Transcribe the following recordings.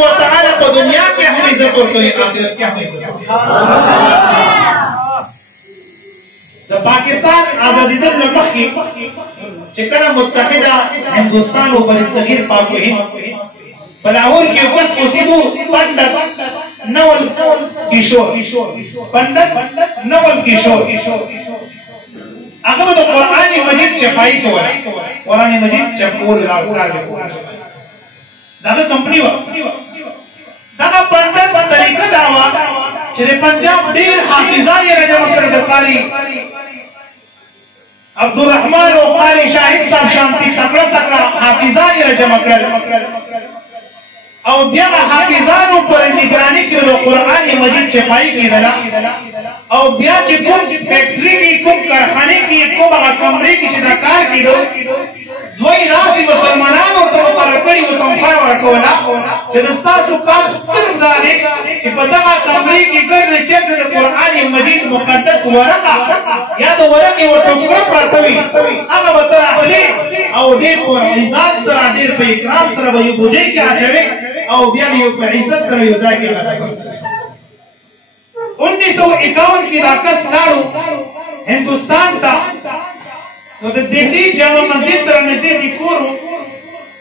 و تعالی په دنیا کې هم عزت ورکوي آخرت کې هم عزت د پاکستان آزادیدل نه مخکې چې کله متحده هندوستان او برصغیر پاک هند په لاهور کې یو کس اوسېدو پنډت نول کشور پنډت نول کشور هغه به د قرآن مجید چپایي کوله قرآن مجید چپول کار دغه کمپنی وه دغه پنډت طریقه دا وه چې د پنجاب ډېر حافظان یې راجمع کړي د قاري عبدالرحمن او قاری شاهد صاحب شانتی تکړه تکړه حافظان یې راجمع کړل او بیا حافظانو پر نگرانی کې د قرآن مجید چپایي کېدله او بیا چې کوم فیکټري کې کوم کارخانه کې کوم هغه کمرې کې چې دا کار کېدو دوی داسې مسلمانانو ته مقرر کړي وو تنخوا ورکوله چې د ستاسو کار صرف دا دی چې په دغه کمرې کې ګرځئ چېرته د قرآن مجید مقدس ورقه یا د ورقې یوه ټوکره پراته وي هغه به ته راخلې او ډېر په عزت سره ډېر په اکرام سره به یو بوجۍ کې اچوې او بیا به یو په عزت سره یو ځای کې راځي 1951 کې دا کس لاړو هندوستان ته نو د دهلی جامع مسجد سره نږدې دی کور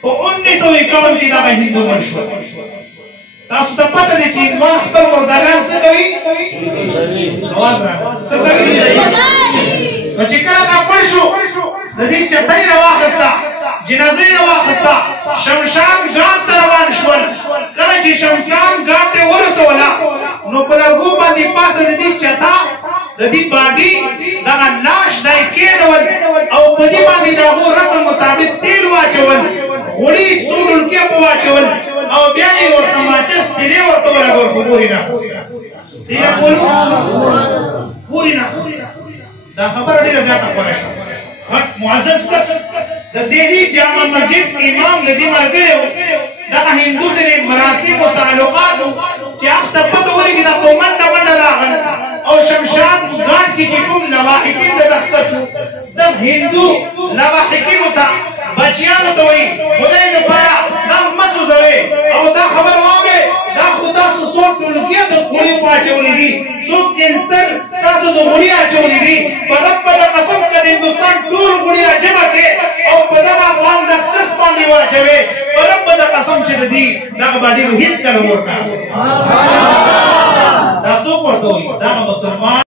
په 1951 کې دا هندو مړ شو تاسو ته پته دی چې ما خپل مرداران څه کوي نواز را څه کوي نو چې کله دا مړ شو د دې چټۍ راواخسته جنازه یې راواخسته شمشاد ګام ته روان شول کله چې شمشاد ګام ته ورسوله نو په لرګو باندې پاسه د دې چتا د دې باډي دغه لاش دای کېدول او په دې باندې د هغو رسم مطابق تیل واچول غوړي څولل کې په واچول او بیا یې ورته ماچس تیرې ورته ولګول خو پورې نه تیرې پورې نه دا خبره ډېره زیاته خوره شوه معزز کس د دهلی جامع مسجد امام لدی ملګری و دغه هندو سره مراسم او تعلقات چې هغه ته پته ولګي دا په منډه منډه راغل او شمشاد ګاټ کې چې کوم لواحقین د دختسو د هندو لواحقینو ته بچیانو ته وایي خدای لپاره دا مه سوځوئ او دا خبره واورئ دا خو تاسو څوک ټولګیا د غوړي واچولي دي څوک کینسر تاسو د غوړي اچولي دي په رب د قسم که د هندوستان ټول غوړي راجمع کړې او په دغه افغان دختس باندې واچوې په رب د قسم چې د دې دغه باندې هېڅکله ورته دا څوک ورته وایي دغه مسلمان